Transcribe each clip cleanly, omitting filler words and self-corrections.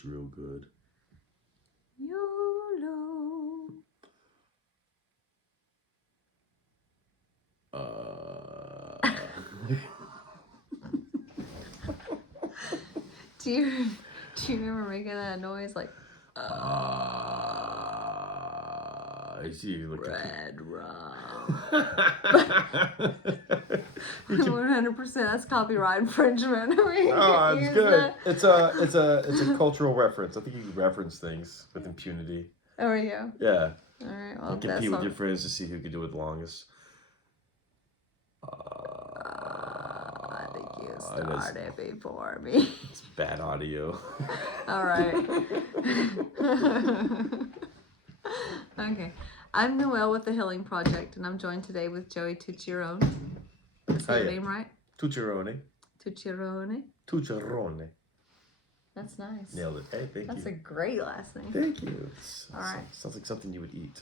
it's real good. YOLO. Do you remember making that noise like I see you look red rum? You can- 100%. That's copyright infringement. Oh, it's good. It's a cultural reference. I think you can reference things with impunity. Oh yeah. Yeah. All right. Well, And compete with your friends to see who can do it longest. I think you started before me. It's bad audio. All right. Okay. I'm Noelle with the Healing Project, and I'm joined today with Joey Tucciarone. Is that your name right? Tucciarone. Tucciarone. Tucciarone. That's nice. Nailed it. Hey, thank you. That's a great last name. Thank you. All right. Sounds like something you would eat.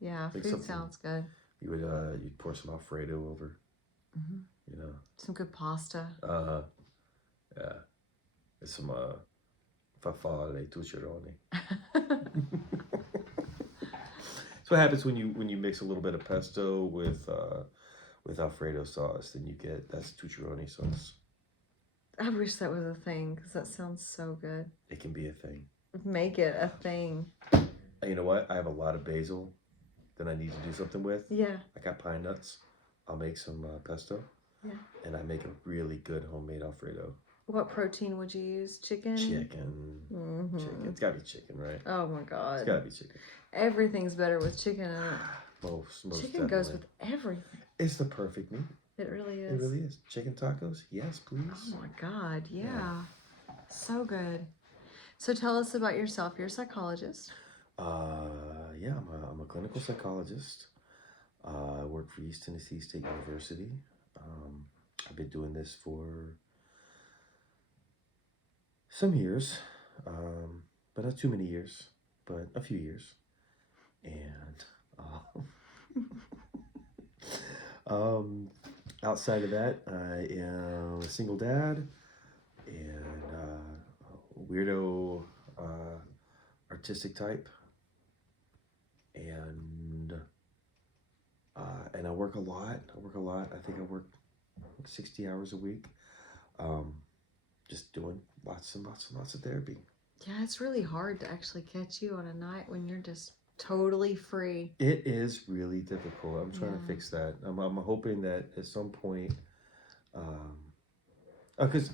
Yeah, Like food sounds good. You would you'd pour some Alfredo over. Mm-hmm. You know. Some good pasta. Yeah. It's some farfalle tucciarone. So what happens when you mix a little bit of pesto with Alfredo sauce? Then you get that's tucciarone sauce. I wish that was a thing because that sounds so good. It can be a thing. Make it a thing. You know what? I have a lot of basil that I need to do something with. Yeah. I got pine nuts. I'll make some pesto. Yeah. And I make a really good homemade Alfredo. What protein would you use? Chicken? Chicken. Mm-hmm. Chicken. It's gotta be chicken, right? Oh my god. It's gotta be chicken. Everything's better with chicken in it. Most chicken definitely. goes with everything. It's the perfect meat. It really is. It really is. Chicken tacos? Yes, please. Oh my god, yeah. So good. So tell us about yourself. You're a psychologist. Yeah, I'm a clinical psychologist. I work for East Tennessee State University. I've been doing this for some years, but not too many years, but a few years. And outside of that, I am a single dad and a weirdo artistic type. And I work a lot. I think I work 60 hours a week. Just doing lots and lots of therapy. Yeah, it's really hard to actually catch you on a night when you're just totally free. It is really difficult. I'm trying to fix that. I'm hoping that at some point, because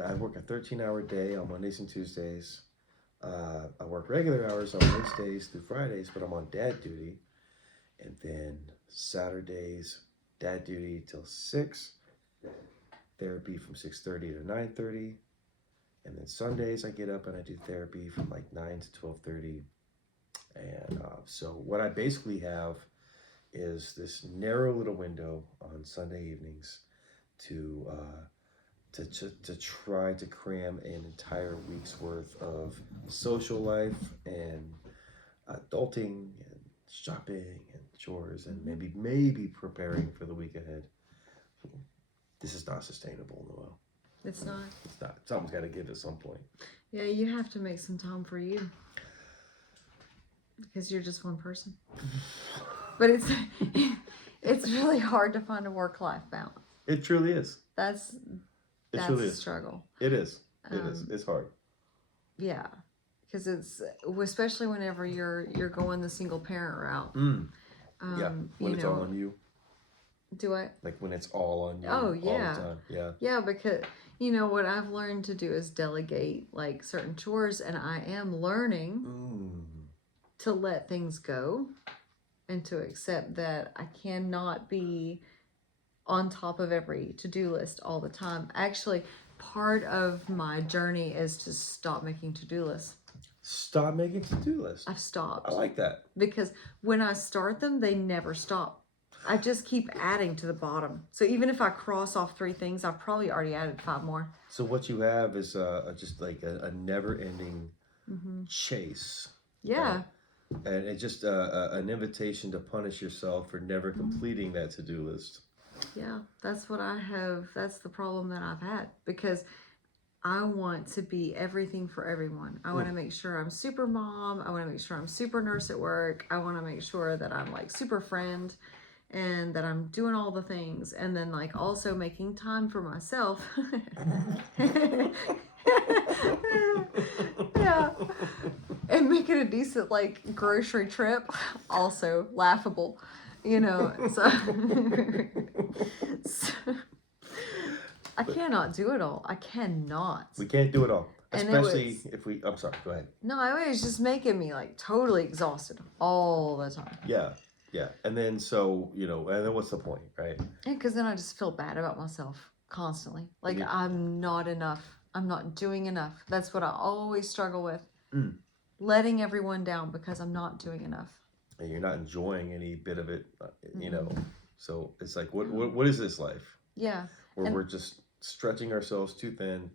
I work a 13-hour day on Mondays and Tuesdays. I work regular hours on Wednesdays through Fridays, but I'm on dad duty. And then Saturdays, dad duty till 6. Therapy from 6:30 to 9:30. And then Sundays I get up and I do therapy from like 9 to 12:30. And so what I basically have is this narrow little window on Sunday evenings to try to cram an entire week's worth of social life and adulting and shopping and chores and maybe preparing for the week ahead. This is not sustainable, Noelle. It's not. It's not. Something's got to give at some point. Yeah, you have to make some time for you because you're just one person. But it's really hard to find a work-life balance. It truly is. That's really a struggle. It is. It is. It's hard. Yeah, because it's especially whenever you're going the single parent route. Yeah, when it's all on you. Do I? Like when it's all on you. Oh yeah. All the time. Yeah. Yeah, because what I've learned to do is delegate like certain chores, and I am learning to let things go and to accept that I cannot be on top of every to-do list all the time. Actually, part of my journey is to stop making to-do lists. Stop making to-do lists. I've stopped. I like that. Because when I start them, they never stop. I just keep adding to the bottom. So even if I cross off 3 things, I've probably already added 5 more. So what you have is just like a never-ending chase. Yeah. And it's just an invitation to punish yourself for never completing that to-do list. Yeah, that's what I have. That's the problem that I've had because I want to be everything for everyone. I want to make sure I'm super mom. I want to make sure I'm super nurse at work. I want to make sure that I'm like super friend and that I'm doing all the things. And then like also making time for myself. Yeah. And making a decent like grocery trip. Also laughable. You know, so, so I cannot do it all. I cannot. We can't do it all. And Especially if we, I'm sorry, go ahead. No, it was just making me like totally exhausted all the time. Yeah. Yeah. And then so, you know, and then what's the point, right? Because then I just feel bad about myself constantly. Like Yeah. I'm not enough. I'm not doing enough. That's what I always struggle with. Mm. Letting everyone down because I'm not doing enough. And you're not enjoying any bit of it, you know. So it's like, what is this life? Yeah. Where we're just stretching ourselves too thin,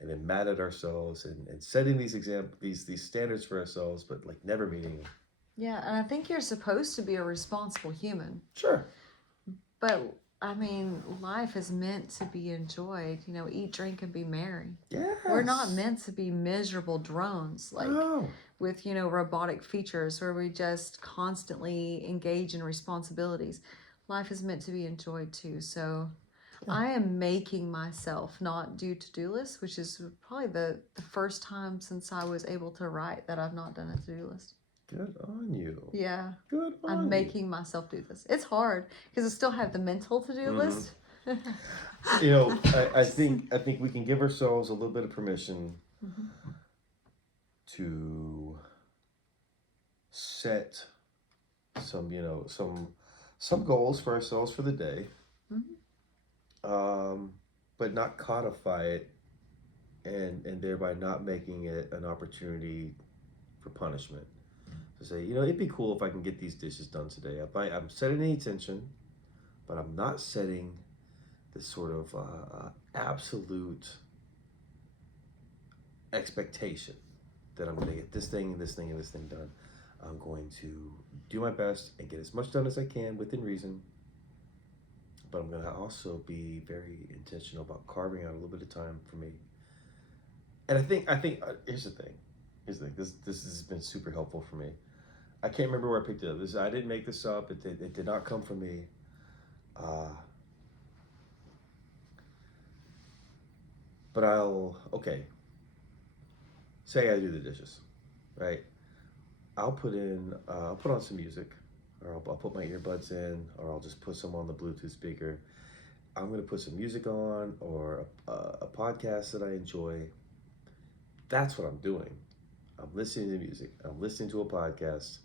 and then mad at ourselves, and setting these these standards for ourselves, but like never meeting them. Yeah, and I think you're supposed to be a responsible human. Sure. But I mean, life is meant to be enjoyed. You know, eat, drink, and be merry. Yeah. We're not meant to be miserable drones, like with, you know, robotic features where we just constantly engage in responsibilities. Life is meant to be enjoyed too. So I am making myself not do to-do lists, which is probably the first time since I was able to write that I've not done a to-do list. Good on you. Yeah. Good on I'm you. making myself do this. It's hard because I still have the mental to-do list. You know, I think we can give ourselves a little bit of permission to set some, you know, some goals for ourselves for the day, but not codify it, and thereby not making it an opportunity for punishment. To say, you know, it'd be cool if I can get these dishes done today. I'm setting the intention, but I'm not setting this sort of absolute expectation that I'm going to get this thing and this thing and this thing done. I'm going to do my best and get as much done as I can within reason, but I'm going to also be very intentional about carving out a little bit of time for me. And I think here's the thing. This has been super helpful for me. I can't remember where I picked it up. I didn't make this up. It did not come from me. But say I do the dishes, right? I'll put on some music, or I'll put my earbuds in, or I'll just put some on the Bluetooth speaker. I'm gonna put some music on, or a podcast that I enjoy. That's what I'm doing. I'm listening to music. I'm listening to a podcast.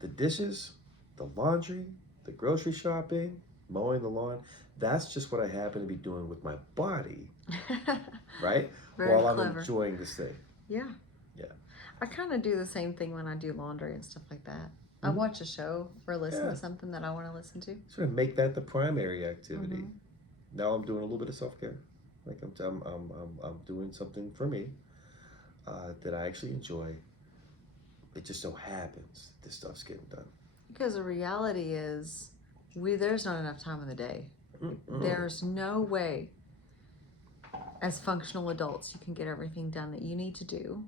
The dishes, the laundry, the grocery shopping, mowing the lawn, that's just what I happen to be doing with my body, right? While I'm enjoying this thing. Yeah. Yeah. I kind of do the same thing when I do laundry and stuff like that. I watch a show or listen to something that I want to listen to. Sort of make that the primary activity. Now I'm doing a little bit of self-care. Like I'm doing something for me that I actually enjoy. It just so happens this stuff's getting done. Because the reality is, there's not enough time in the day. There's no way, as functional adults, you can get everything done that you need to do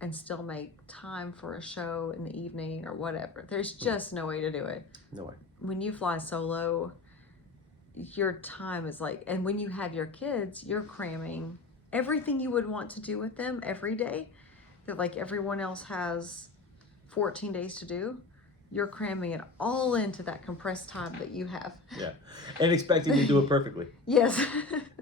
and still make time for a show in the evening or whatever. There's just no way to do it. No way. When you fly solo, your time is like, and when you have your kids, you're cramming everything you would want to do with them every day that like everyone else has 14 days to do. You're cramming it all into that compressed time that you have. Yeah. And expecting to do it perfectly. Yes.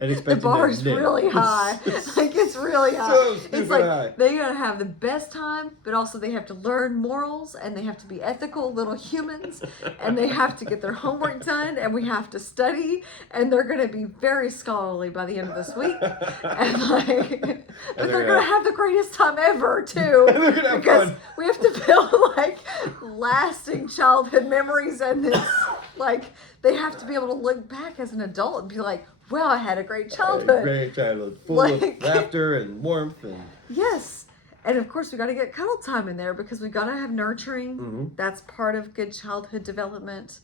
And expecting the bar is really high. Like it's really high. So it's like high. They gotta have the best time, but also they have to learn morals and they have to be ethical little humans and they have to get their homework done and we have to study and they're gonna be very scholarly by the end of this week. And like but they're gonna have the greatest time ever too. They're gonna have because fun. we have to build like lasting childhood memories and this like they have to be able to look back as an adult and be like, wow, I had a great childhood. Great childhood. Full of laughter and warmth and yes. And of course we gotta get cuddle time in there because we gotta have nurturing. That's part of good childhood development.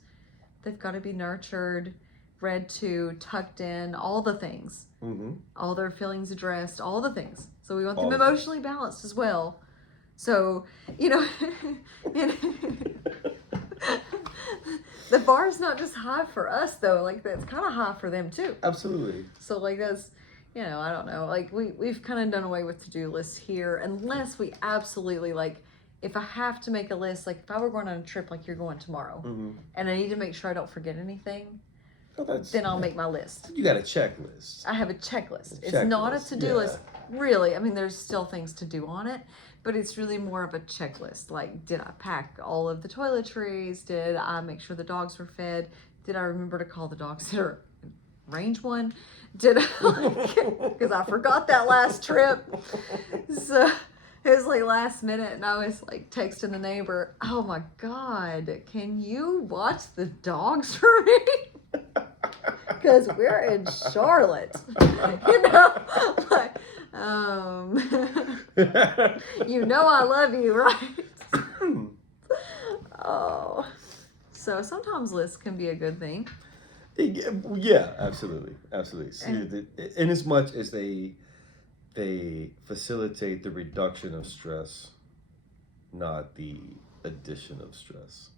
They've gotta be nurtured read to, tucked in, all the things. All their feelings addressed, all the things. So we want them emotionally balanced as well. So, you know, the bar's not just high for us though, like that's kind of high for them too. Absolutely. So like that's, you know, I don't know, like we've kind of done away with to-do lists here unless we absolutely like, if I have to make a list, like if I were going on a trip like you're going tomorrow and I need to make sure I don't forget anything, then I'll make my list. You got a checklist. I have a checklist. It's not a to-do list, really. I mean, there's still things to do on it, but it's really more of a checklist. Like, did I pack all of the toiletries? Did I make sure the dogs were fed? Did I remember to call the dog sitter? Range one? Did I? Because I forgot that last trip. So it was like last minute, and I was like texting the neighbor, "Oh my God, can you watch the dogs for me?" Because we're in Charlotte, you know, like, you know I love you, right? Oh, so sometimes lists can be a good thing. Yeah, absolutely. In as much as they facilitate the reduction of stress, not the addition of stress.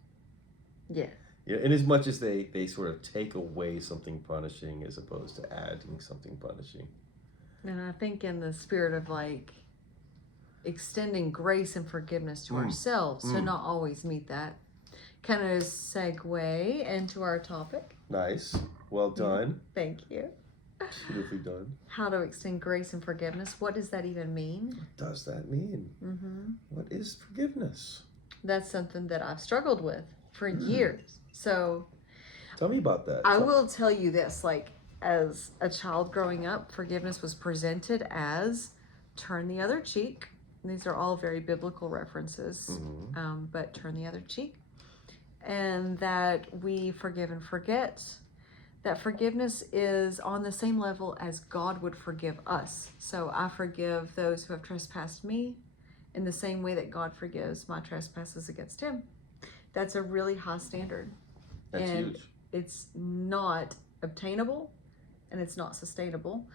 Yeah. Yeah, in as much as they sort of take away something punishing as opposed to adding something punishing. And I think in the spirit of like extending grace and forgiveness to ourselves to not always meet that, kind of segue into our topic. Nice. Well done. Thank you. Beautifully done. How to extend grace and forgiveness. What does that even mean? What does that mean? What is forgiveness? That's something that I've struggled with for years. So tell me about that. I will tell you this, like as a child growing up, forgiveness was presented as turn the other cheek. These are all very biblical references, but turn the other cheek. And that we forgive and forget. That forgiveness is on the same level as God would forgive us. So I forgive those who have trespassed me in the same way that God forgives my trespasses against him. That's a really high standard. That's huge. It's not obtainable and it's not sustainable.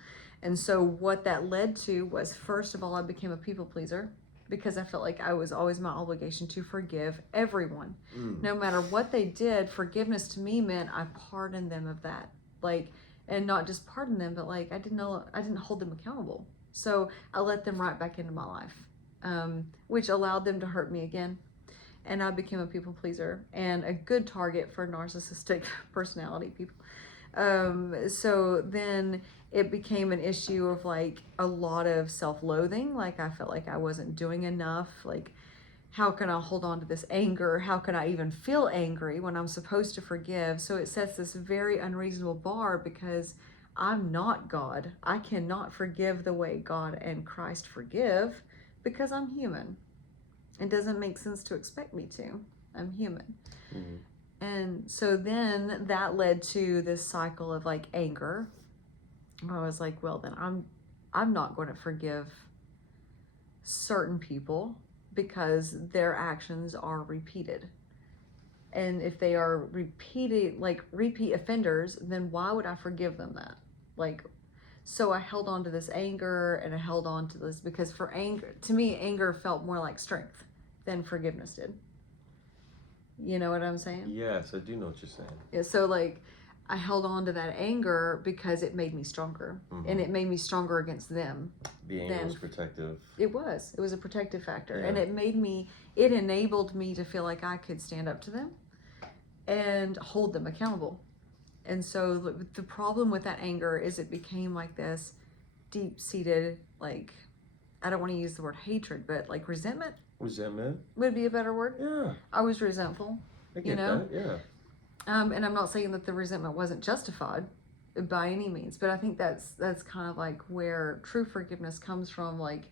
And so what that led to was, first of all, I became a people pleaser because I felt like I was always my obligation to forgive everyone. No matter what they did, forgiveness to me meant I pardoned them of that. Like, and not just pardon them, but like I didn't hold them accountable. So I let them right back into my life, which allowed them to hurt me again. And I became a people pleaser and a good target for narcissistic personality people. So then it became an issue of like a lot of self-loathing. Like I felt like I wasn't doing enough. Like, how can I hold on to this anger? How can I even feel angry when I'm supposed to forgive? So it sets this very unreasonable bar because I'm not God. I cannot forgive the way God and Christ forgive because I'm human. It doesn't make sense to expect me to. I'm human. And so then that led to this cycle of like anger. I was like, well, then I'm not going to forgive certain people because their actions are repeated. And if they are repeat offenders, then why would I forgive them that? Like, so I held on to this anger and I held on to this because for anger, to me, anger felt more like strength than forgiveness did. You know what I'm saying? Yes, I do know what you're saying. Yeah, so like I held on to that anger because it made me stronger and it made me stronger against them. The anger was protective. It was a protective factor and it enabled me to feel like I could stand up to them and hold them accountable. And so the problem with that anger is it became like this deep-seated, like, I don't want to use the word hatred, but like resentment. Resentment Would be a better word. Yeah. I was resentful. I get that, yeah. And I'm not saying that the resentment wasn't justified by any means, but I think that's kind of like where true forgiveness comes from. Like,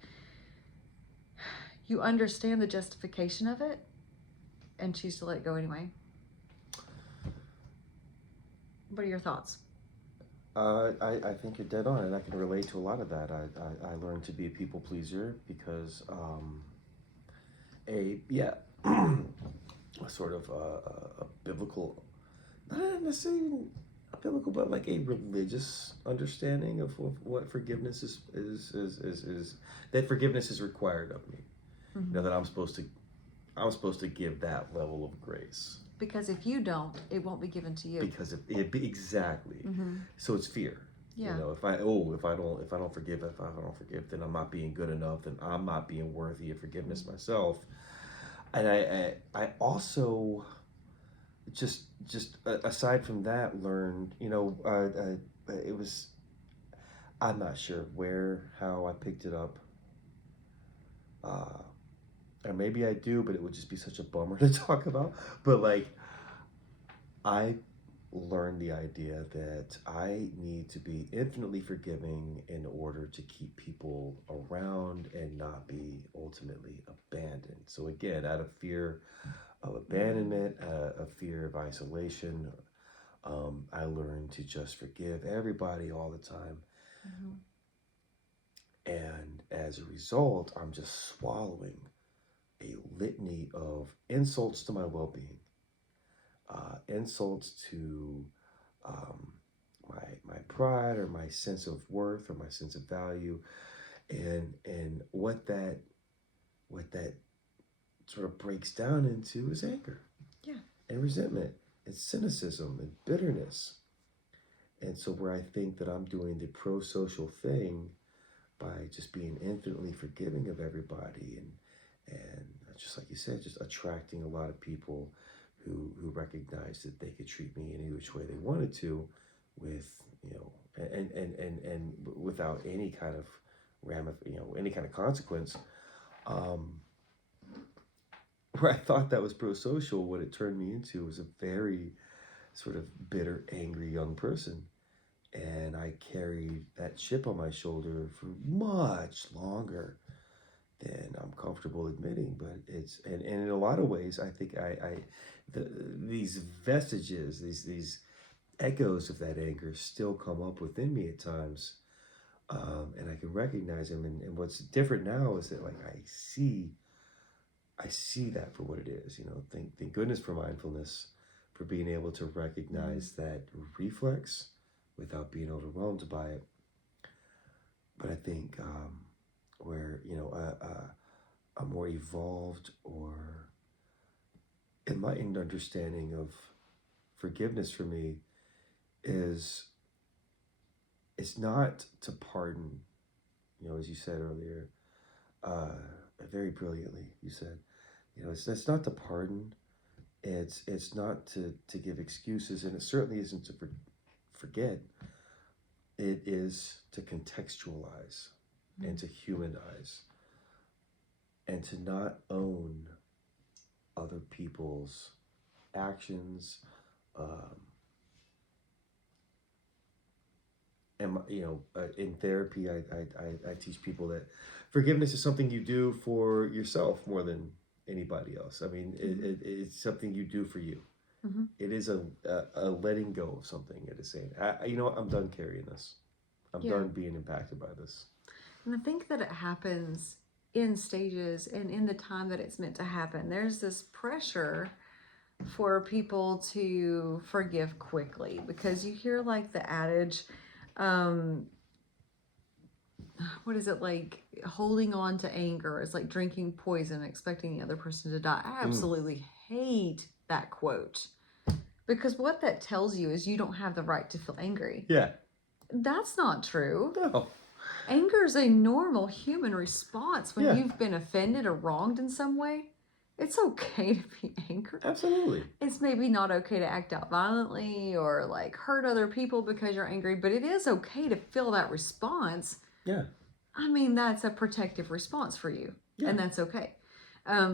you understand the justification of it and choose to let it go anyway. What are your thoughts? I think you're dead on, and I can relate to a lot of that. I learned to be a people pleaser because a sort of a biblical, not necessarily a biblical, but like a religious understanding of what forgiveness is that forgiveness is required of me. You know, Mm-hmm. that I'm supposed to give that level of grace. Because if you don't, it won't be given to you. Because it be exactly. Mm-hmm. So it's fear. You Yeah. know, if I don't forgive, then I'm not being good enough, then I'm not being worthy of forgiveness myself. And I also just aside from that learned, it was, I'm not sure where, how I picked it up, uh, or maybe I do, but it would just be such a bummer to talk about. But like, I learned the idea that I need to be infinitely forgiving in order to keep people around and not be ultimately abandoned. So again, out of fear of abandonment, a fear of isolation, I learned to just forgive everybody all the time. Mm-hmm. And as a result, I'm just swallowing a litany of insults to my well being, insults to um, my pride or my sense of worth or my sense of value, and what that sort of breaks down into is anger, Yeah. and resentment and cynicism and bitterness. And so where I think that I'm doing the pro-social thing by just being infinitely forgiving of everybody, and just like you said, just attracting a lot of people who recognized that they could treat me any which way they wanted to, with and without any kind of any kind of consequence. Um, where I thought that was pro-social, what it turned me into was a very sort of bitter, angry young person. And I carried that chip on my shoulder for much longer than I'm comfortable admitting. But and in a lot of ways, I think these vestiges, these echoes of that anger still come up within me at times. And I can recognize them. And what's different now is that, like, I see that for what it is. Thank goodness for mindfulness, for being able to recognize that reflex without being overwhelmed by it. But I think where a more evolved or enlightened understanding of forgiveness for me is, it's not to pardon. As you said earlier, uh, very brilliantly, you said, it's not to pardon. It's not to give excuses, and it certainly isn't to forget. It is to contextualize and to humanize, and to not own other people's actions. Um, and in therapy, I teach people that forgiveness is something you do for yourself more than anybody else. I mean, it's something you do for you. Mm-hmm. It is a letting go of something. It is saying, I'm done carrying this. I'm Yeah. done being impacted by this. And I think that it happens in stages and in the time that it's meant to happen. There's this pressure for people to forgive quickly, because you hear like the adage, um, what is it, like holding on to anger is like drinking poison and expecting the other person to die. I absolutely hate that quote, because what that tells you is you don't have the right to feel angry. Yeah. That's not true. No. Anger is a normal human response when Yeah. you've been offended or wronged in some way. It's okay to be angry. Absolutely. It's maybe not okay to act out violently or like hurt other people because you're angry, but it is okay to feel that response. Yeah. I mean, that's a protective response for you, Yeah. and that's okay.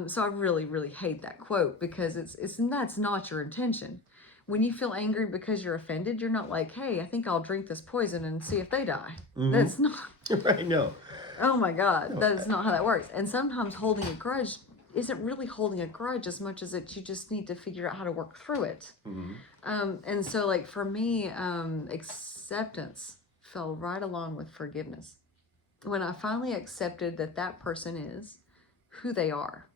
So I really, really hate that quote, because that's not your intention. When you feel angry because you're offended, you're not like, hey, I think I'll drink this poison and see if they die. Mm-hmm. That's not. Right. No. Oh my God, No, that is not how that works. And sometimes holding a grudge isn't really holding a grudge as much as that you just need to figure out how to work through it. Mm-hmm. And so, like for me, acceptance fell right along with forgiveness. When I finally accepted that that person is who they are,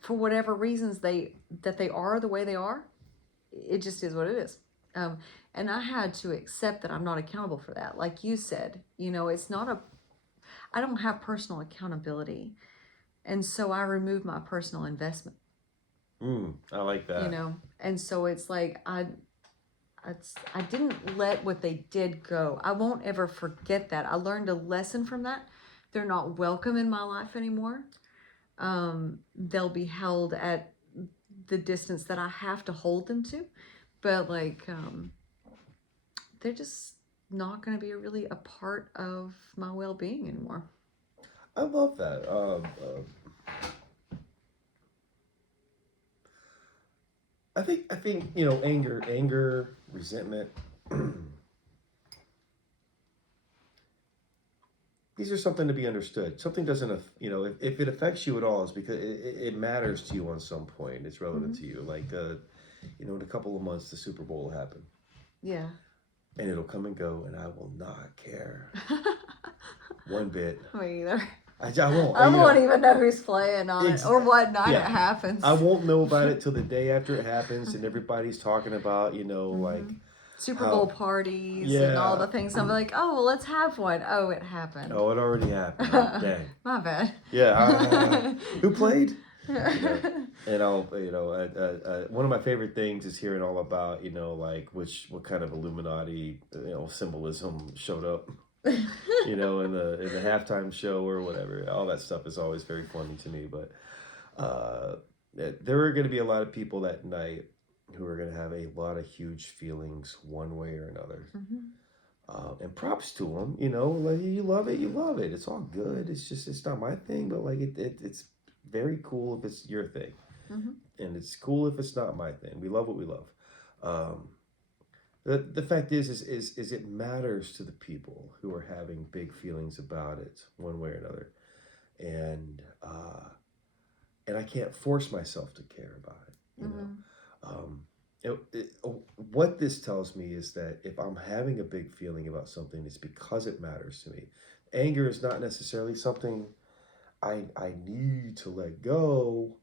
for whatever reasons they are the way they are, it just is what it is. And I had to accept that I'm not accountable for that. Like you said, it's not I don't have personal accountability. And so I removed my personal investment, I like that. And so it's like I didn't let what they did go. I won't ever forget that. I learned a lesson from that. They're not welcome in my life anymore. They'll be held at the distance that I have to hold them to. But they're just not going to be really a part of my well-being anymore. I love that. I think anger, resentment. These are something to be understood. Something doesn't, if it affects you at all, it's because it matters to you on some point. It's relevant to you. Like, in a couple of months, the Super Bowl will happen. Yeah. And it'll come and go, and I will not care one bit. Me either. I won't. I won't even know who's playing on it or what night it happens. I won't know about it till the day after it happens, and everybody's talking about, like Super Bowl parties and all the things. I'm like, oh, well, let's have one. Oh, it happened. Oh, it already happened. Dang. My bad. Yeah. Who played? And one of my favorite things is hearing all about, like what kind of Illuminati, symbolism showed up. In the halftime show or whatever. All that stuff is always very funny to me. But there are going to be a lot of people that night who are going to have a lot of huge feelings one way or another. And props to them, like you love it. It's all good. It's not my thing, but like it's very cool if it's your thing. And it's cool if it's not my thing. We love what we love. The fact is it matters to the people who are having big feelings about it one way or another, and I can't force myself to care about it. What this tells me is that if I'm having a big feeling about something, it's because it matters to me. Anger is not necessarily something I need to let go.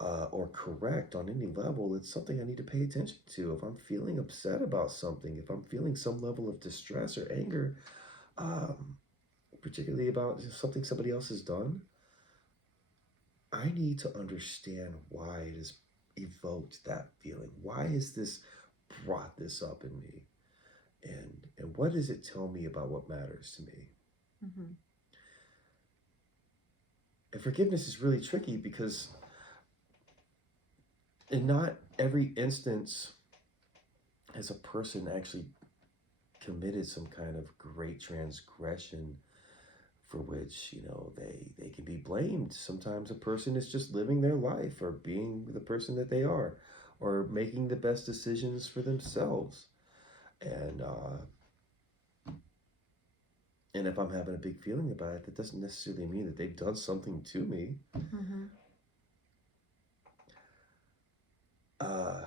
Or correct on any level. It's something I need to pay attention to. If I'm feeling upset about something, if I'm feeling some level of distress or anger, particularly about something somebody else has done, I need to understand why it has evoked that feeling. Why has this brought this up in me? And what does it tell me about what matters to me? And forgiveness is really tricky because in not every instance has a person actually committed some kind of great transgression for which, they can be blamed. Sometimes a person is just living their life or being the person that they are or making the best decisions for themselves. And if I'm having a big feeling about it, that doesn't necessarily mean that they've done something to me. I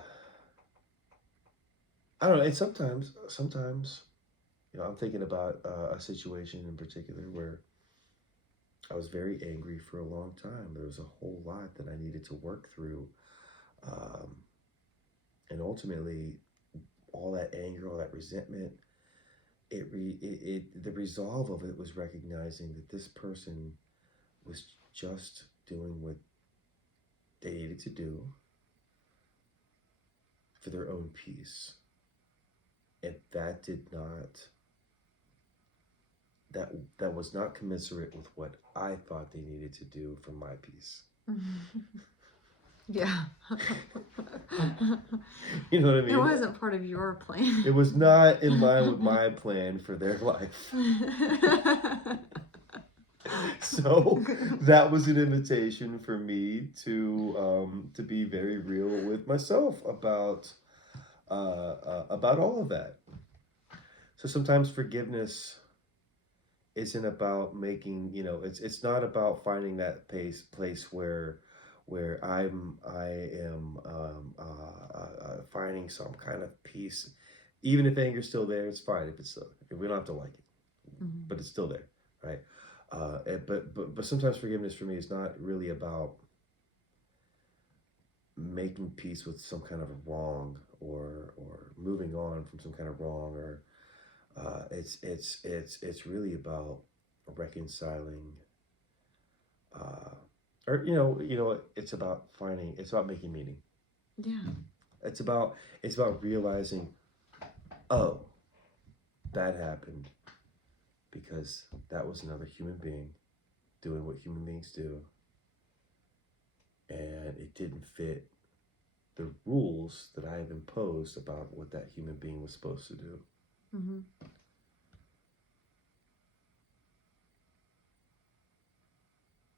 don't know. And sometimes, I'm thinking about a situation in particular where I was very angry for a long time. There was a whole lot that I needed to work through. And ultimately, all that anger, all that resentment, the resolve of it was recognizing that this person was just doing what they needed to do for their own peace. And that was not commensurate with what I thought they needed to do for my peace. Yeah. You know what I mean? It wasn't part of your plan. It was not in line with my plan for their life. So that was an invitation for me to be very real with myself about all of that. So sometimes forgiveness isn't about making, it's not about finding that place where I am finding some kind of peace. Even if anger's still there, it's fine. If we don't have to like it, but it's still there, right? But sometimes forgiveness for me is not really about making peace with some kind of wrong, or moving on from some kind of wrong, or it's really about reconciling, uh, or it's about making meaning. Yeah. It's about realizing, oh, that happened because that was another human being doing what human beings do, and it didn't fit the rules that I have imposed about what that human being was supposed to do. Mm-hmm.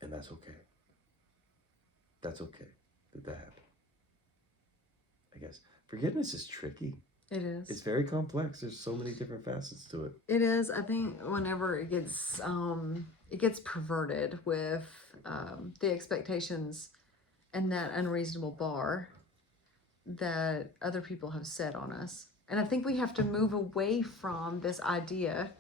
And that's okay. That's okay that happened. I guess forgiveness is tricky. It is. It's very complex. There's so many different facets to it. It is. I think whenever it gets perverted with the expectations and that unreasonable bar that other people have set on us. And I think we have to move away from this idea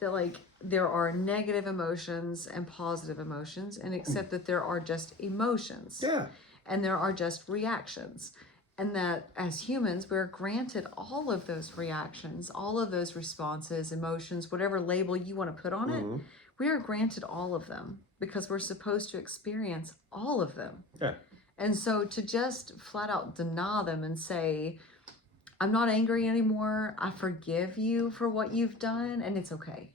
that like there are negative emotions and positive emotions, and accept that there are just emotions. Yeah. And there are just reactions. And that as humans, we're granted all of those reactions, all of those responses, emotions, whatever label you want to put on it. We are granted all of them because we're supposed to experience all of them. Yeah. And so to just flat out deny them and say, I'm not angry anymore, I forgive you for what you've done, and it's okay.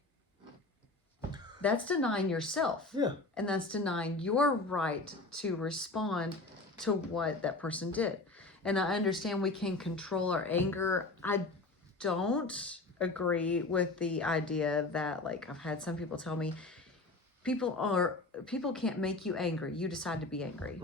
That's denying yourself. Yeah. And that's denying your right to respond to what that person did. And I understand we can control our anger. I don't agree with the idea that, like, I've had some people tell me, people can't make you angry. You decide to be angry.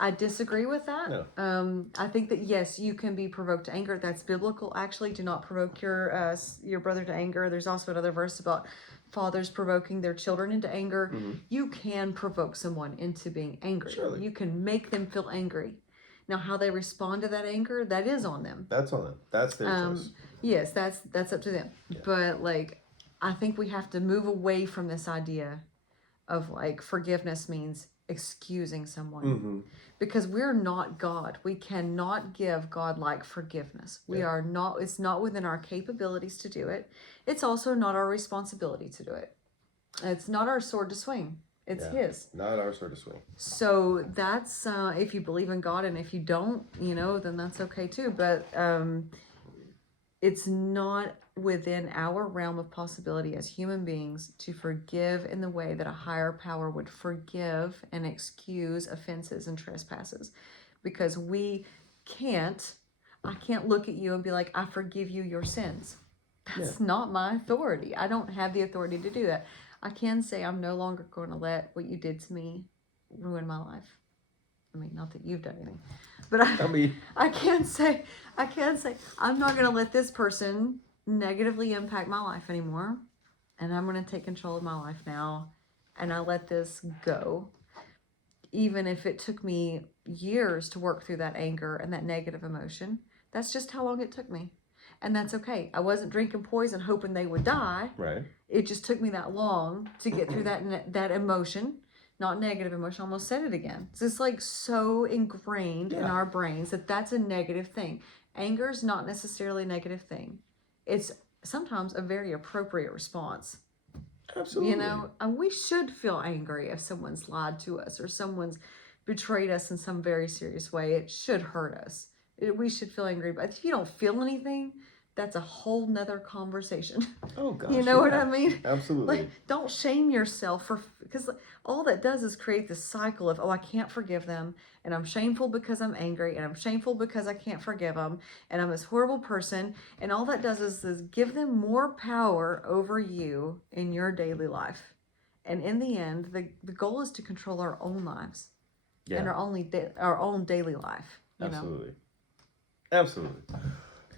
I disagree with that. No. I think that yes, you can be provoked to anger. That's biblical. Actually, do not provoke your brother to anger. There's also another verse about fathers provoking their children into anger. You can provoke someone into being angry. Surely. You can make them feel angry. Now, how they respond to that anger, that is on them. That's on them. That's their choice. Yes, that's up to them. Yeah. But like, I think we have to move away from this idea of like forgiveness means excusing someone, because we're not God. We cannot give God-like forgiveness. We are not. It's not within our capabilities to do it. It's also not our responsibility to do it. It's not our sword to swing. It's His. Not our sword to swing. So that's if you believe in God, and if you don't, then that's okay too. But it's not within our realm of possibility as human beings to forgive in the way that a higher power would forgive and excuse offenses and trespasses, because I can't look at you and be like, I forgive you your sins. That's not my authority. I don't have the authority to do that. I can say I'm no longer going to let what you did to me ruin my life. I mean, not that you've done anything, but I can say I'm not going to let this person negatively impact my life anymore, and I'm going to take control of my life now, and I let this go, even if it took me years to work through that anger and that negative emotion. That's just how long it took me, and that's okay. I wasn't drinking poison hoping they would die. Right. It just took me that long to get through that emotion. Not negative emotion. I almost said it again. It's just like so ingrained in our brains that that's a negative thing. Anger is not necessarily a negative thing. It's sometimes a very appropriate response. Absolutely. And we should feel angry if someone's lied to us or someone's betrayed us in some very serious way. It should hurt us. We should feel angry. But if you don't feel anything, that's a whole nother conversation. Oh, gosh. You know what I mean? Absolutely. Like, don't shame yourself because all that does is create this cycle of, I can't forgive them, and I'm shameful because I'm angry, and I'm shameful because I can't forgive them, and I'm this horrible person, and all that does is give them more power over you in your daily life. And in the end, the goal is to control our own lives and our own daily life. Absolutely. Absolutely.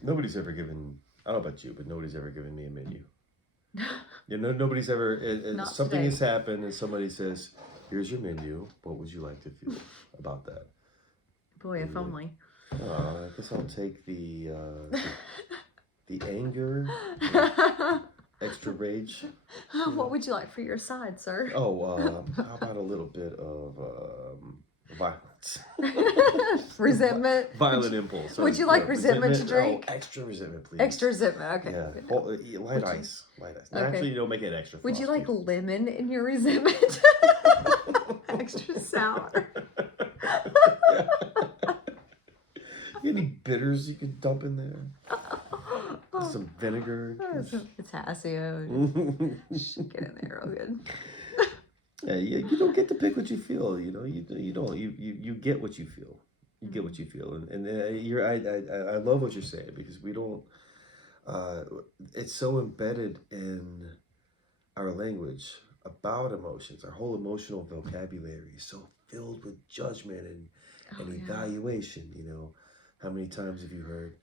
Nobody's ever given, I don't know about you, but nobody's ever given me a menu. Nobody's ever, something has happened and somebody says, here's your menu. What would you like to feel about that? Boy, if only. I guess I'll take the anger, extra rage. What would you like for your side, sir? Oh, how about a little bit of Violence. Resentment. Violent impulse. Would you like resentment to drink? Oh, extra resentment, please. Extra resentment. Okay. Yeah. Good. Light ice. Light ice. Okay. Actually, you don't make it extra frosty. Would you like lemon in your resentment? Extra sour. Any bitters you could dump in there? Some vinegar. Potassium. Should get in there real good. Yeah, you don't get to pick what you feel. You know, you don't. You get what you feel. You get what you feel, and I love what you're saying, because we don't. It's so embedded in our language about emotions. Our whole emotional vocabulary is so filled with judgment and evaluation. You know, how many times have you heard,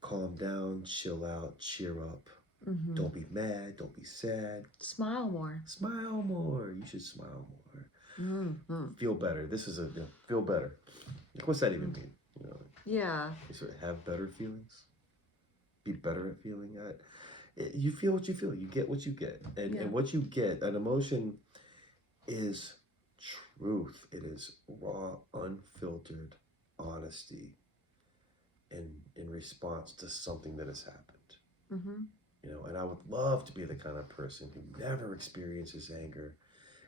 calm down, chill out, cheer up. Mm-hmm. Don't be mad. Don't be sad. Smile more. Smile more. You should smile more. Mm-hmm. Feel better. This is feel better. What's that even mean? You know, yeah. So have better feelings. Be better at feeling. You feel what you feel. You get what you get, and what you get. An emotion is truth. It is raw, unfiltered honesty, in response to something that has happened. Mm-hmm. You know, and I would love to be the kind of person who never experiences anger.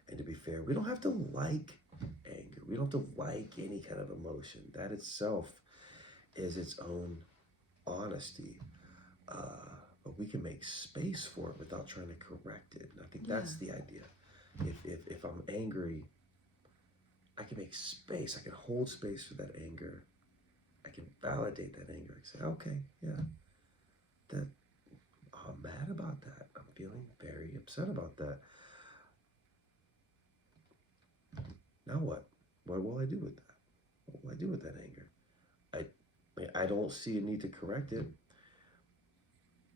And to be fair, we don't have to like anger. We don't have to like any kind of emotion. That itself is its own honesty. But we can make space for it without trying to correct it. And I think that's the idea. If I'm angry, I can make space. I can hold space for that anger. I can validate that anger. I say, okay, I'm mad about that. I'm feeling very upset about that. Now what? What will I do with that? What will I do with that anger? I don't see a need to correct it.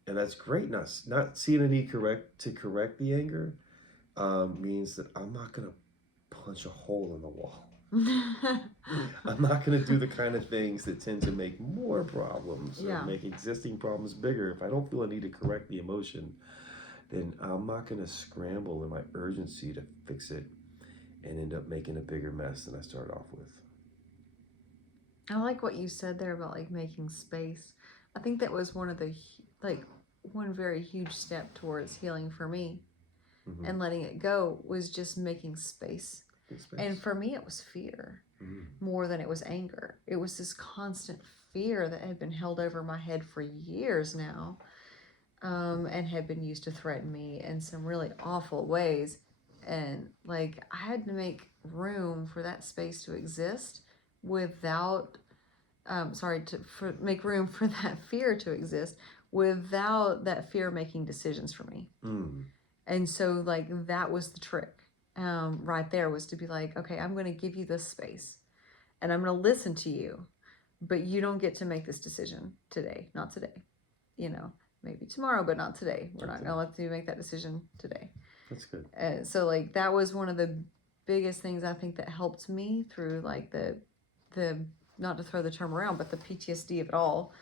And that's great. Not seeing a need to correct the anger means that I'm not going to punch a hole in the wall. I'm not going to do the kind of things that tend to make more problems or make existing problems bigger. If I don't feel a need to correct the emotion, then I'm not going to scramble in my urgency to fix it and end up making a bigger mess than I started off with. I like what you said there about like making space. I think that was one very huge step towards healing for me. Mm-hmm. And letting it go was just making space. And for me, it was fear more than it was anger. It was this constant fear that had been held over my head for years now, and had been used to threaten me in some really awful ways. And like I had to make room for that space to exist without, make room for that fear to exist without that fear making decisions for me. And so like that was the trick. Right there was to be like, okay, I'm going to give you this space and I'm going to listen to you, but you don't get to make this decision today. Not today, you know, maybe tomorrow, but not today. We're not going to let you make that decision today. That's good. So like, that was one of the biggest things I think that helped me through like the, not to throw the term around, but the PTSD of it all,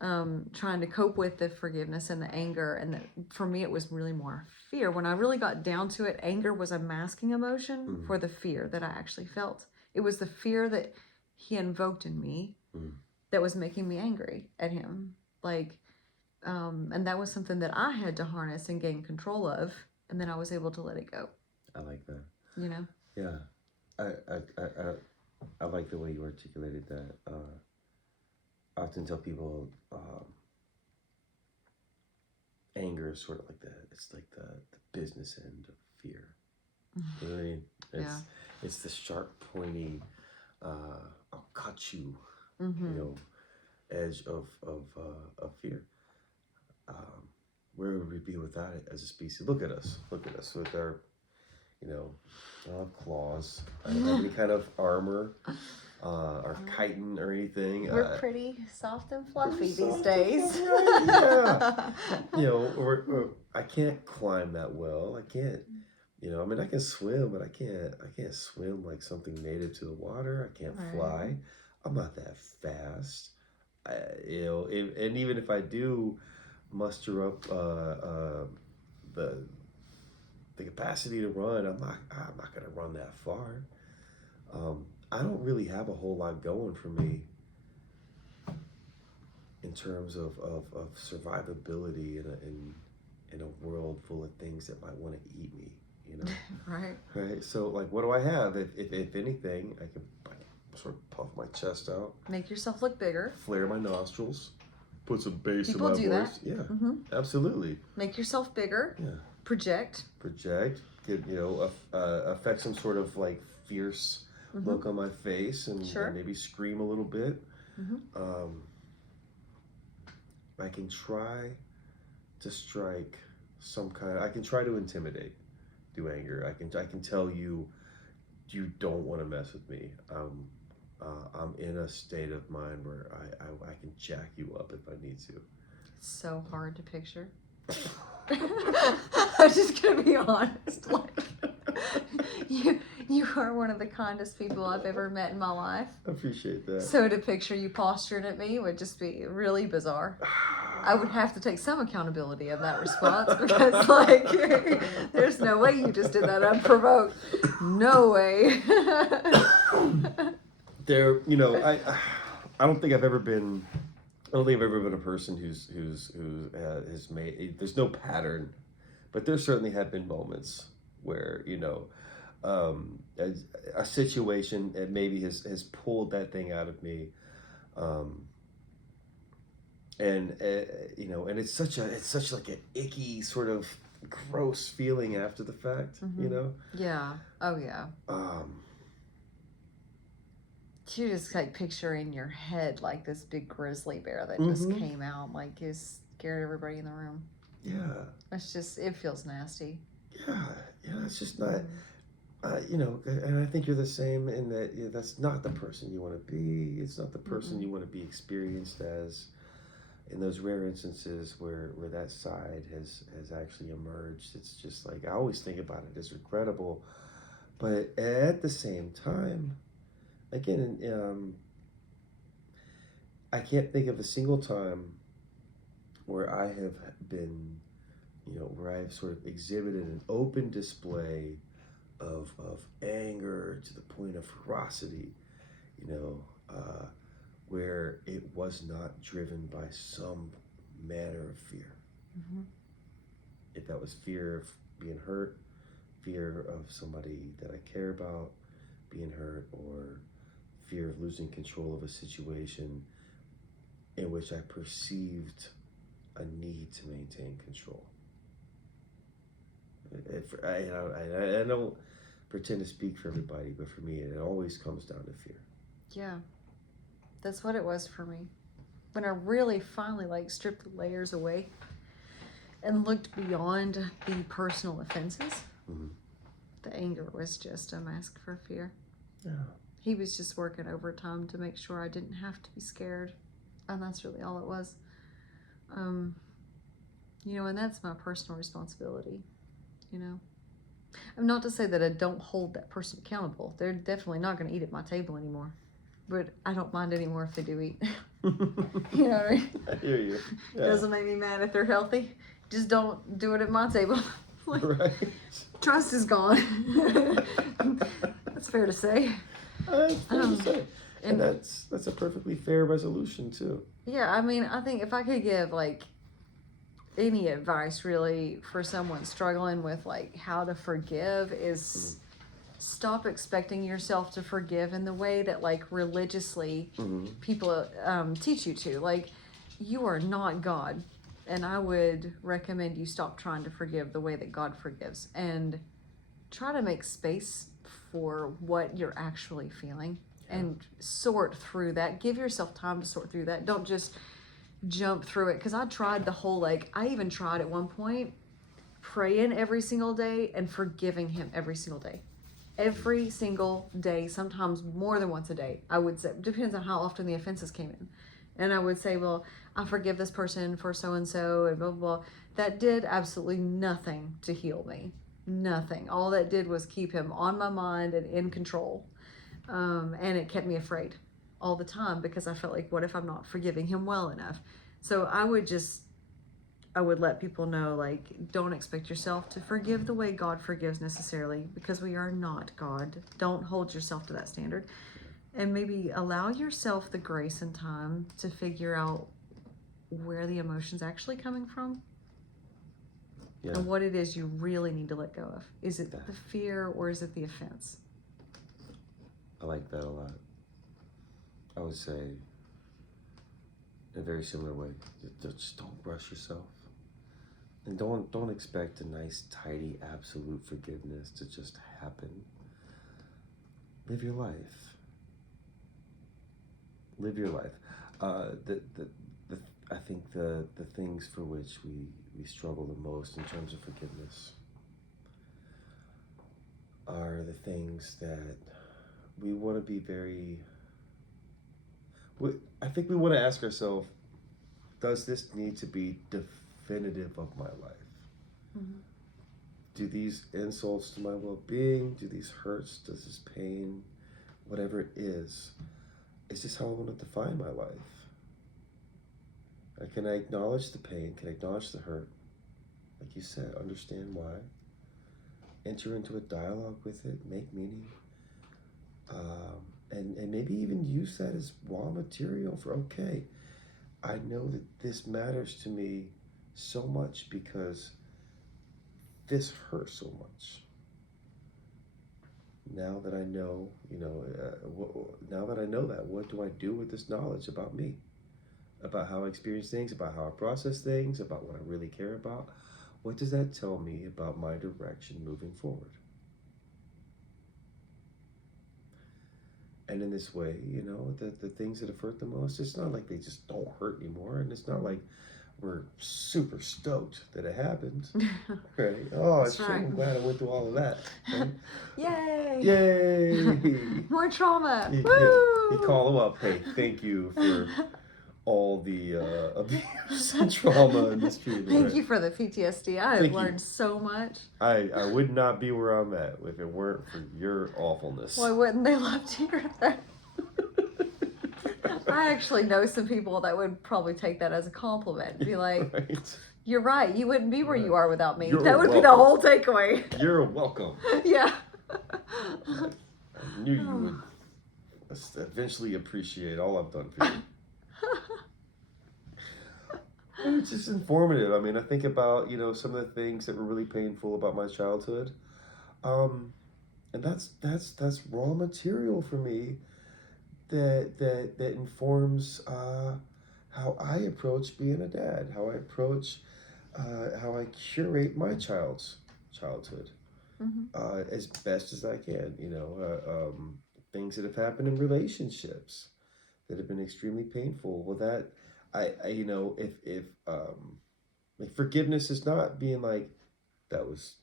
trying to cope with the forgiveness and the anger. And for me, it was really more fear. When I really got down to it, anger was a masking emotion for the fear that I actually felt. It was the fear that he invoked in me that was making me angry at him. Like, and that was something that I had to harness and gain control of. And then I was able to let it go. I like that. You know? Yeah. I like the way you articulated that. I often tell people anger is sort of like it's like the business end of fear. You know what I mean? It's the sharp, pointy, I'll cut you, you know, edge of fear. Where would we be without it as a species? Look at us with our, you know, I don't have claws. I don't have any kind of armor. Or chitin or anything. We're pretty soft and fluffy these days. Yeah. You know, or I can't climb that well. I can't, you know, I mean, I can swim, but I can't swim like something native to the water. I can't fly. I'm not that fast. You know, and even if I do muster up the capacity to run, I'm not going to run that far. I don't really have a whole lot going for me in terms of survivability in a world full of things that might want to eat me, you know? Right. Right? So, like, what do I have? If anything, I can sort of puff my chest out, Make yourself look bigger. flare my nostrils, put some bass People in my do voice. that. Yeah, Mm-hmm. absolutely. Make yourself bigger. Yeah. Project. Project, get, affect some sort of like fierce Mm-hmm. look on my face and, Sure. and maybe scream a little bit. Mm-hmm. I can try to strike some kind. I can try to intimidate through anger. I can tell you, you don't want to mess with me. I'm in a state of mind where I can jack you up if I need to. It's so hard to picture. I'm just gonna be honest. Like, you are one of the kindest people I've ever met in my life. I appreciate that. So to picture you posturing at me would just be really bizarre. I would have to take some accountability of that response because, like, there's no way you just did that unprovoked. No way. There, I don't think I've ever been. I don't think I've ever been a person who has made. There's no pattern, but there certainly have been moments where a situation that maybe has pulled that thing out of me, and and it's such like an icky sort of gross feeling after the fact, Mm-hmm. Yeah. Oh yeah. You just like picture in your head like this big grizzly bear that just came out, like it scared everybody in the room. Yeah. It feels nasty. Yeah, it's just not, and I think you're the same in that that's not the person you want to be. It's not the person you want to be experienced as. In those rare instances where that side has actually emerged, it's just like I always think about it as regrettable, but at the same time, again, I can't think of a single time where I have been, where I have sort of exhibited an open display of anger to the point of ferocity, where it was not driven by some manner of fear. Mm-hmm. If that was fear of being hurt, fear of somebody that I care about being hurt, or fear of losing control of a situation in which I perceived a need to maintain control. I don't pretend to speak for everybody, but for me, it always comes down to fear. Yeah, that's what it was for me. When I really finally like stripped the layers away and looked beyond the personal offenses, the anger was just a mask for fear. Yeah. He was just working overtime to make sure I didn't have to be scared. And that's really all it was. And that's my personal responsibility, I'm not to say that I don't hold that person accountable. They're definitely not going to eat at my table anymore. But I don't mind anymore if they do eat. You know what I mean? I hear you. Yeah. It doesn't make me mad if they're healthy. Just don't do it at my table. Like, right. Trust is gone. That's fair to say. That's fair to say. And that's a perfectly fair resolution too. Yeah, I mean, I think if I could give like any advice really for someone struggling with like how to forgive is stop expecting yourself to forgive in the way that like religiously people teach you to. Like, you are not God, and I would recommend you stop trying to forgive the way that God forgives and try to make space for what you're actually feeling and sort through that. Give yourself time to sort through that. Don't just jump through it, because I tried the whole I even tried at one point praying every single day and forgiving him every single day. Every single day, sometimes more than once a day. I would say, depends on how often the offenses came in. And I would say, well, I forgive this person for so-and-so and blah, blah, blah. That did absolutely nothing to heal me. Nothing. All that did was keep him on my mind and in control. And it kept me afraid all the time, because I felt like, what if I'm not forgiving him well enough? So I would just I would let people know, like, don't expect yourself to forgive the way God forgives necessarily, because we are not God. Don't hold yourself to that standard. And maybe allow yourself the grace and time to figure out where the emotion's actually coming from. Yeah. And what it is you really need to let go of. Is it the fear or is it the offense? I like that a lot. I would say, in a very similar way, just don't rush yourself. And don't expect a nice, tidy, absolute forgiveness to just happen. Live your life. Live your life. I think the things for which we struggle the most in terms of forgiveness are the things that we want to be very... I think we want to ask ourselves, does this need to be definitive of my life? Mm-hmm. Do these insults to my well-being, do these hurts, does this pain, whatever it is this how I want to define my life? Can I acknowledge the pain? Can I acknowledge the hurt? Like you said, understand why. Enter into a dialogue with it, make meaning. And maybe even use that as raw material for, okay, I know that this matters to me so much because this hurts so much. Now that I know, now that I know that, what do I do with this knowledge about me? About how I experience things, about how I process things, about what I really care about? What does that tell me about my direction moving forward? And in this way, the things that have hurt the most, it's not like they just don't hurt anymore. And it's not like we're super stoked that it happened. Right? Oh, it's right. I'm glad I went through all of that. Right? Yay! Yay! More trauma! Woo! You call them up. Hey, thank you for all the abuse and trauma and mistreatment. Thank you for the PTSD. I have learned so much. I would not be where I'm at if it weren't for your awfulness. Why wouldn't they love to hear that? I actually know some people that would probably take that as a compliment. Be like, right. You're right. You wouldn't be where you are without me. That would be the whole takeaway. You're welcome. Yeah. I knew you would eventually appreciate all I've done for you. It's just informative. I mean, I think about, some of the things that were really painful about my childhood. And that's raw material for me that informs how I approach being a dad, how I approach, how I curate my child's childhood, as best as I can. Things that have happened in relationships that have been extremely painful. Well, that I if like forgiveness is not being like, that was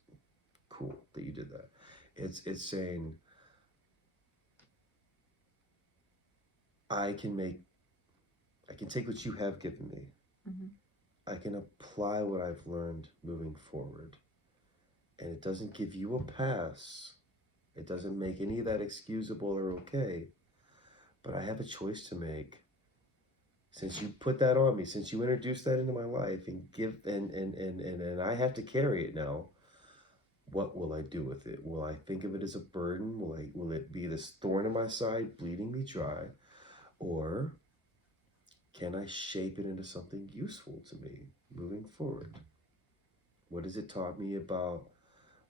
cool that you did that. It's saying, I can take what you have given me. Mm-hmm. I can apply what I've learned moving forward. And it doesn't give you a pass. It doesn't make any of that excusable or okay. But I have a choice to make. Since you put that on me, since you introduced that into my life and I have to carry it now, what will I do with it? Will I think of it as a burden? Will it be this thorn in my side, bleeding me dry? Or can I shape it into something useful to me moving forward? What has it taught me about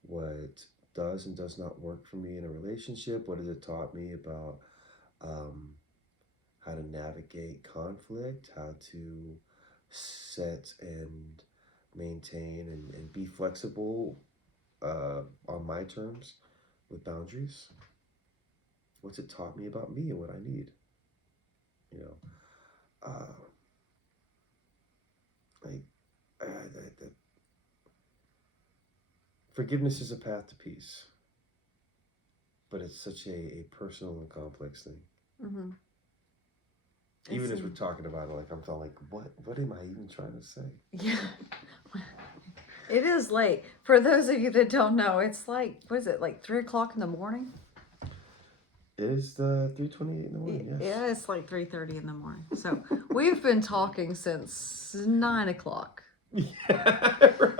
what does and does not work for me in a relationship? What has it taught me about how to navigate conflict, how to set and maintain and be flexible on my terms with boundaries? What's it taught me about me and what I need? Forgiveness is a path to peace, but it's such a personal and complex thing. Mm-hmm. Even as we're talking about it, I'm thought what am I even trying to say? Yeah. It is late. For those of you that don't know, it's what is it, 3:00 in the morning? It is 3:28 in the morning, yes. Yeah, it's 3:30 in the morning. So we've been talking since 9:00. Yeah, right.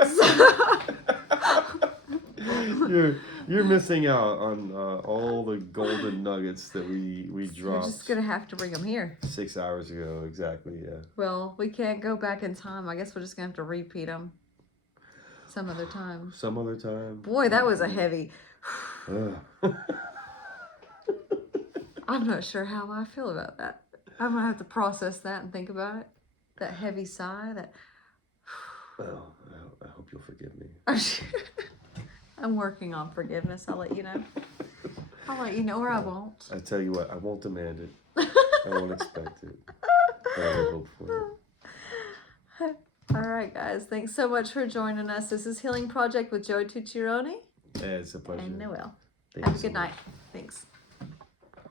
You're missing out on all the golden nuggets that we We're dropped just gonna have to bring them here. 6 hours ago. Exactly. Yeah. Well, we can't go back in time. I guess we're just gonna have to repeat them some other time. Some other time. Boy, that was a heavy. Ugh. I'm not sure how I feel about that. I'm gonna have to process that and think about it. That heavy sigh. That. Well, I hope you'll forgive me. I'm working on forgiveness. I'll let you know. I'll let you know, or I won't. I tell you what, I won't demand it. I won't expect it. But I will hope for it. All right, guys. Thanks so much for joining us. This is Healing Project with Joey Tucciaroni Yeah, it's a pleasure. and Noelle. Thank Have you a so good much. night. Thanks.